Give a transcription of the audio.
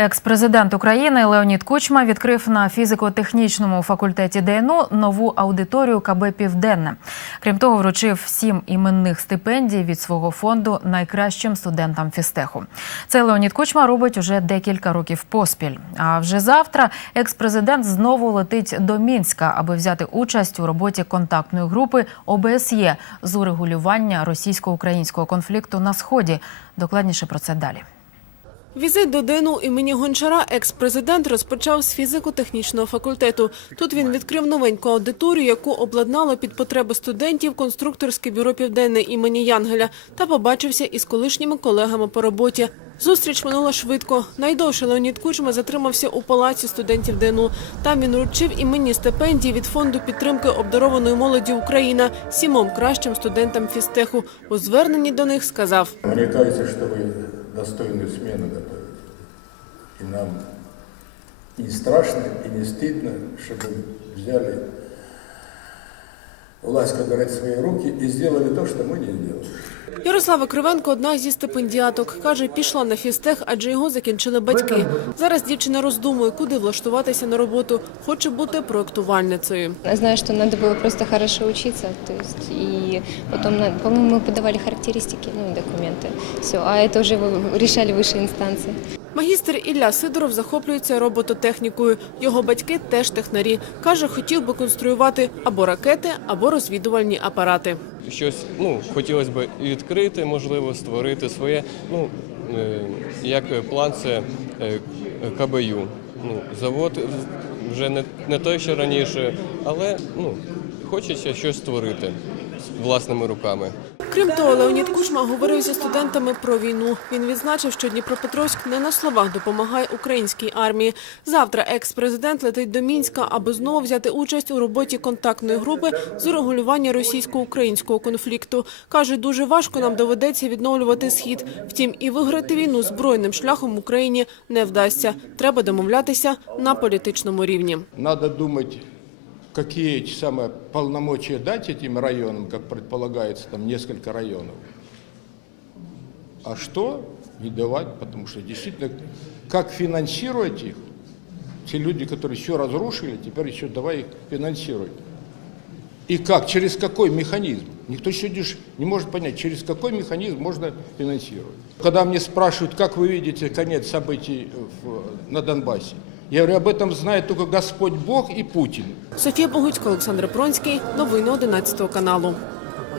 Екс-президент України Леонід Кучма відкрив на фізико-технічному факультеті ДНУ нову аудиторію КБ Південне. Крім того, вручив сім іменних стипендій від свого фонду найкращим студентам фістеху. Це Леонід Кучма робить уже декілька років поспіль. А вже завтра екс-президент знову летить до Мінська, аби взяти участь у роботі контактної групи ОБСЄ з урегулювання російсько-українського конфлікту на сході. Докладніше про це далі. Візит до ДНУ імені Гончара екс-президент розпочав з фізико-технічного факультету. Тут він відкрив новеньку аудиторію, яку обладнало під потреби студентів конструкторське бюро Південне імені Янгеля та побачився із колишніми колегами по роботі. Зустріч минула швидко. Найдовше Леонід Кучма затримався у палаці студентів ДНУ. Там він вручив іменні стипендії від фонду підтримки обдарованої молоді Україна сімом кращим студентам фістеху. У зверненні до них сказав. Кажется, что вы достойную смену готовить. И нам не страшно и не стыдно, чтобы взяли власть, как говорят, в свои руки и сделали то, что мы не сделали. Ярослава Кривенко одна зі стипендіаток. Каже, пішла на фізтех, адже його закінчили батьки. Зараз дівчина роздумує, куди влаштуватися на роботу. Хоче бути проектувальницею. Я знаю, что надо было просто хорошо учиться, то есть и потом, на- по-моему, мы подавали характеристики, ну, документы, все, а это уже вы- решали высшие инстанции. Магістр Ілля Сидоров захоплюється робототехнікою. Його батьки теж технарі. Каже, хотів би конструювати або ракети, або розвідувальні апарати. щось ну, хотілося б відкрити, можливо, створити своє. Ну, е, як план це е, КБЮ. Ну, завод вже не, не той, що раніше, але ну, хочеться щось створити власними руками. Крім того, Леонід Кучма говорив зі студентами про війну. Він відзначив, що Дніпропетровськ не на словах допомагає українській армії. Завтра екс-президент летить до Мінська, аби знову взяти участь у роботі контактної групи з урегулювання російсько-українського конфлікту. Каже, дуже важко нам доведеться відновлювати схід. Втім, і виграти війну збройним шляхом Україні не вдасться. Треба домовлятися на політичному рівні. Надо думать, какие эти самые полномочия дать этим районам, как предполагается, там несколько районов. А что не давать, потому что действительно, как финансировать их, те люди, которые все разрушили, теперь еще давай их финансировать. И как, через какой механизм? Никто сегодня не может понять, через какой механизм можно финансировать. Когда мне спрашивают, как вы видите конец событий на Донбассе, я говорю, об этом знает только Господь Бог и Путин. Софія Богуцька, Олександр Пронський. Новини 11 каналу.